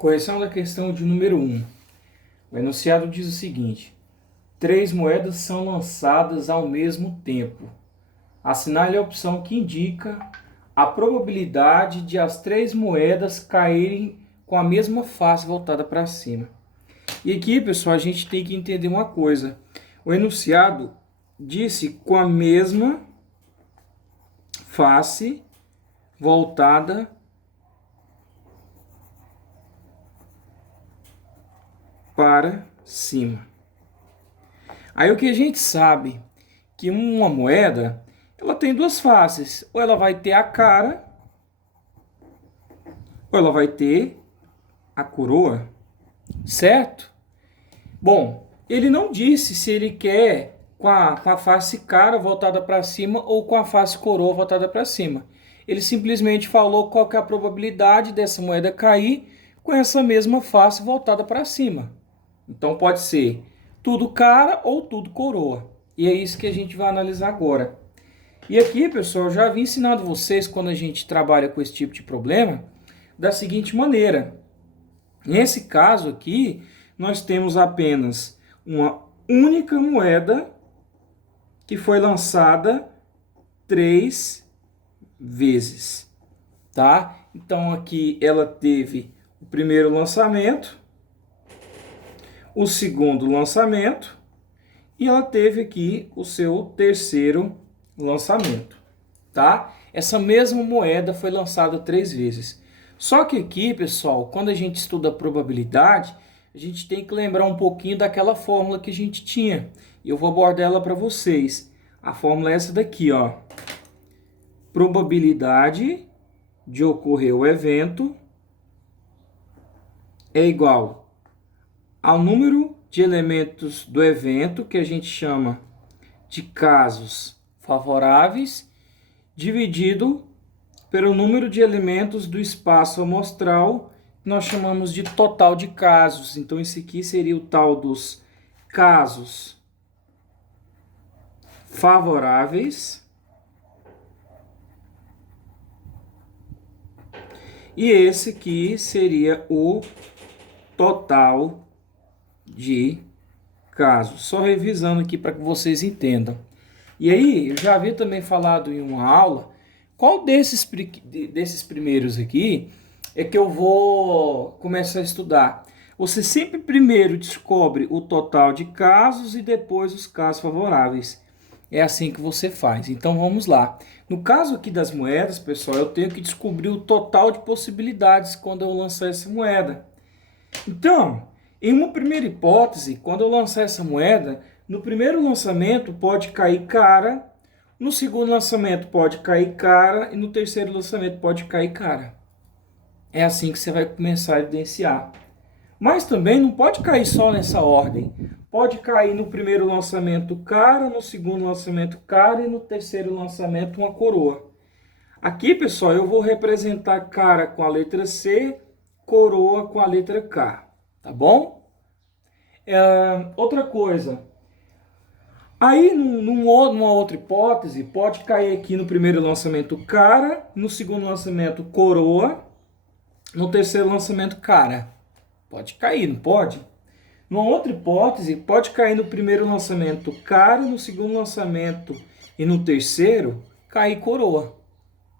Correção da questão de número 1. O enunciado diz o seguinte: 3 moedas são lançadas ao mesmo tempo. Assinale a opção que indica a probabilidade de as 3 moedas caírem com a mesma face voltada para cima. E aqui, pessoal, a gente tem que entender uma coisa. O enunciado disse com a mesma face voltada para cima. Aí o que a gente sabe que uma moeda, ela tem duas faces, ou ela vai ter a cara, ou ela vai ter a coroa, certo? Bom, ele não disse se ele quer com a face cara voltada para cima ou com a face coroa voltada para cima. Ele simplesmente falou qual que é a probabilidade dessa moeda cair com essa mesma face voltada para cima. Então pode ser tudo cara ou tudo coroa. E é isso que a gente vai analisar agora. E aqui, pessoal, eu já havia ensinado vocês, quando a gente trabalha com esse tipo de problema, da seguinte maneira. Nesse caso aqui, nós temos apenas uma única moeda que foi lançada 3 vezes, tá? Então aqui ela teve o primeiro lançamento, o segundo lançamento e ela teve aqui o seu terceiro lançamento, tá? Essa mesma moeda foi lançada 3 vezes. Só que aqui, pessoal, quando a gente estuda a probabilidade, a gente tem que lembrar um pouquinho daquela fórmula que a gente tinha. E eu vou abordar ela para vocês. A fórmula é essa daqui, ó. Probabilidade de ocorrer o evento é igual ao número de elementos do evento, que a gente chama de casos favoráveis, dividido pelo número de elementos do espaço amostral, que nós chamamos de total de casos. Então, esse aqui seria o tal dos casos favoráveis. E esse aqui seria o total de casos. Só revisando aqui para que vocês entendam. E aí, eu já havia também falado em uma aula, qual desses primeiros aqui é que eu vou começar a estudar. Você sempre primeiro descobre o total de casos e depois os casos favoráveis. É assim que você faz. Então vamos lá. No caso aqui das moedas, pessoal, eu tenho que descobrir o total de possibilidades quando eu lançar essa moeda. Então, em uma primeira hipótese, quando eu lançar essa moeda, no primeiro lançamento pode cair cara, no segundo lançamento pode cair cara e no terceiro lançamento pode cair cara. É assim que você vai começar a evidenciar. Mas também não pode cair só nessa ordem. Pode cair no primeiro lançamento cara, no segundo lançamento cara e no terceiro lançamento uma coroa. Aqui, pessoal, eu vou representar cara com a letra C, coroa com a letra K. Tá bom? Outra coisa. Aí, numa outra hipótese, pode cair aqui no primeiro lançamento cara, no segundo lançamento coroa, no terceiro lançamento cara. Pode cair, não pode? Numa outra hipótese, pode cair no primeiro lançamento cara, no segundo lançamento e no terceiro, cair coroa.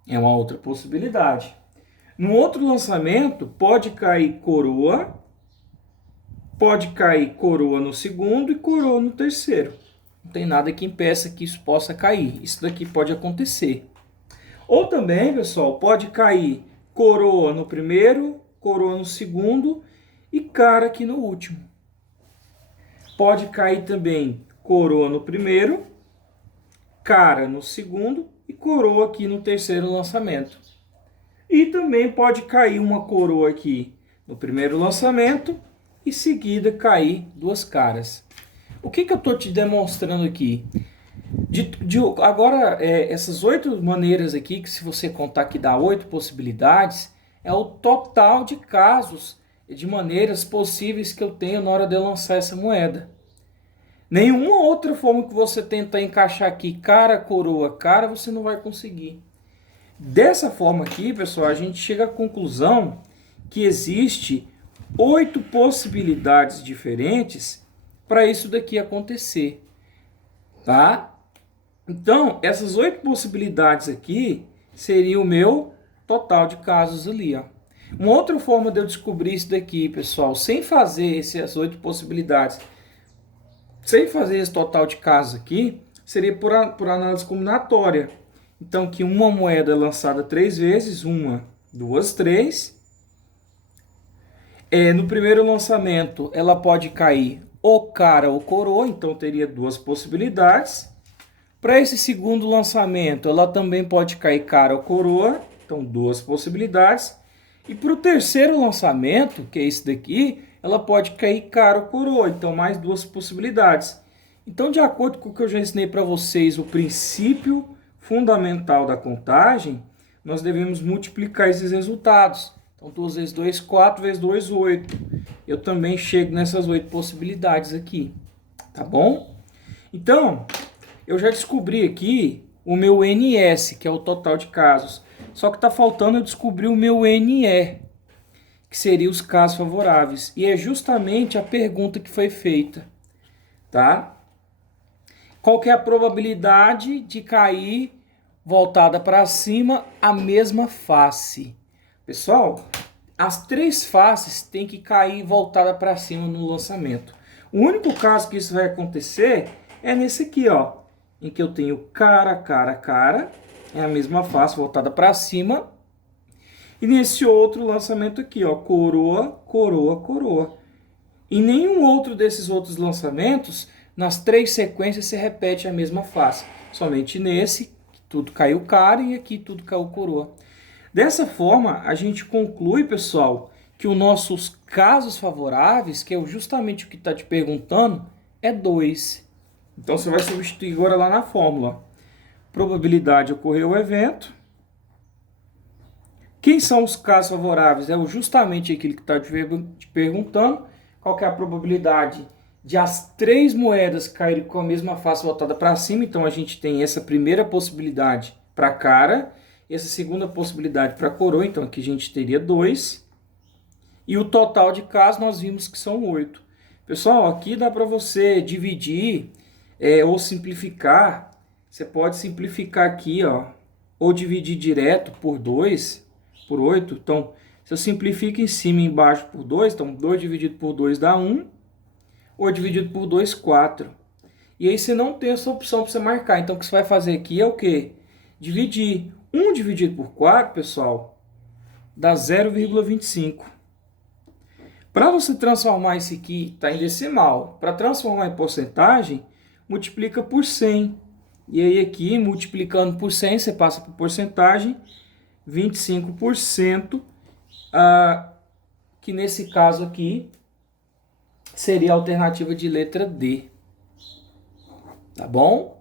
É uma outra possibilidade. No outro lançamento, pode cair coroa no segundo e coroa no terceiro. Não tem nada que impeça que isso possa cair. Isso daqui pode acontecer. Ou também, pessoal, pode cair coroa no primeiro, coroa no segundo e cara aqui no último. Pode cair também coroa no primeiro, cara no segundo e coroa aqui no terceiro lançamento. E também pode cair uma coroa aqui no primeiro lançamento e seguida cair 2 caras. O que eu estou te demonstrando aqui? Agora, essas 8 maneiras aqui, que se você contar que dá 8 possibilidades, é o total de casos de maneiras possíveis que eu tenho na hora de eu lançar essa moeda. Nenhuma outra forma que você tentar encaixar aqui cara, coroa, cara, você não vai conseguir. Dessa forma aqui, pessoal, a gente chega à conclusão que existe 8 possibilidades diferentes para isso daqui acontecer, tá? Então, essas 8 possibilidades aqui seria o meu total de casos ali, ó. Uma outra forma de eu descobrir isso daqui, pessoal, sem fazer essas 8 possibilidades, sem fazer esse total de casos aqui, seria por análise combinatória. Então, que uma moeda é lançada 3 vezes, 1, 2, 3. No primeiro lançamento, ela pode cair ou cara ou coroa, então teria 2 possibilidades. Para esse segundo lançamento, ela também pode cair cara ou coroa, então 2 possibilidades. E para o terceiro lançamento, que é esse daqui, ela pode cair cara ou coroa, então mais 2 possibilidades. Então, de acordo com o que eu já ensinei para vocês, o princípio fundamental da contagem, nós devemos multiplicar esses resultados. Então, 2 vezes 2, 4 vezes 2, 8. Eu também chego nessas 8 possibilidades aqui, tá bom? Então, eu já descobri aqui o meu NS, que é o total de casos. Só que está faltando eu descobrir o meu NE, que seria os casos favoráveis. E é justamente a pergunta que foi feita, tá? Qual que é a probabilidade de cair voltada para cima a mesma face? Pessoal, as 3 faces têm que cair voltada para cima no lançamento. O único caso que isso vai acontecer é nesse aqui, ó, em que eu tenho cara, cara, cara, é a mesma face voltada para cima. E nesse outro lançamento aqui, ó, coroa, coroa, coroa. Em nenhum outro desses outros lançamentos, nas 3 sequências se repete a mesma face. Somente nesse, que tudo caiu cara e aqui tudo caiu coroa. Dessa forma, a gente conclui, pessoal, que os nossos casos favoráveis, que é justamente o que está te perguntando, é 2. Então, você vai substituir agora lá na fórmula. Probabilidade ocorreu o evento. Quem são os casos favoráveis? É justamente aquilo que está te perguntando. Qual que é a probabilidade de as 3 moedas caírem com a mesma face voltada para cima? Então, a gente tem essa primeira possibilidade para cara, essa segunda possibilidade para coroa. Então, aqui a gente teria 2. E o total de casos nós vimos que são 8. Pessoal, aqui dá para você dividir ou simplificar. Você pode simplificar aqui, ó, ou dividir direto por 2, por 8. Então, se eu simplifico em cima e embaixo por 2, então 2 dividido por 2 dá 1, ou dividido por 2, 4. E aí você não tem essa opção para você marcar. Então, o que você vai fazer aqui é o quê? Dividir. 1 dividido por 4, pessoal, dá 0,25. Para você transformar isso aqui, está em decimal. Para transformar em porcentagem, multiplica por 100. E aí aqui, multiplicando por 100, você passa por porcentagem, 25%, que nesse caso aqui seria a alternativa de letra D. Tá bom?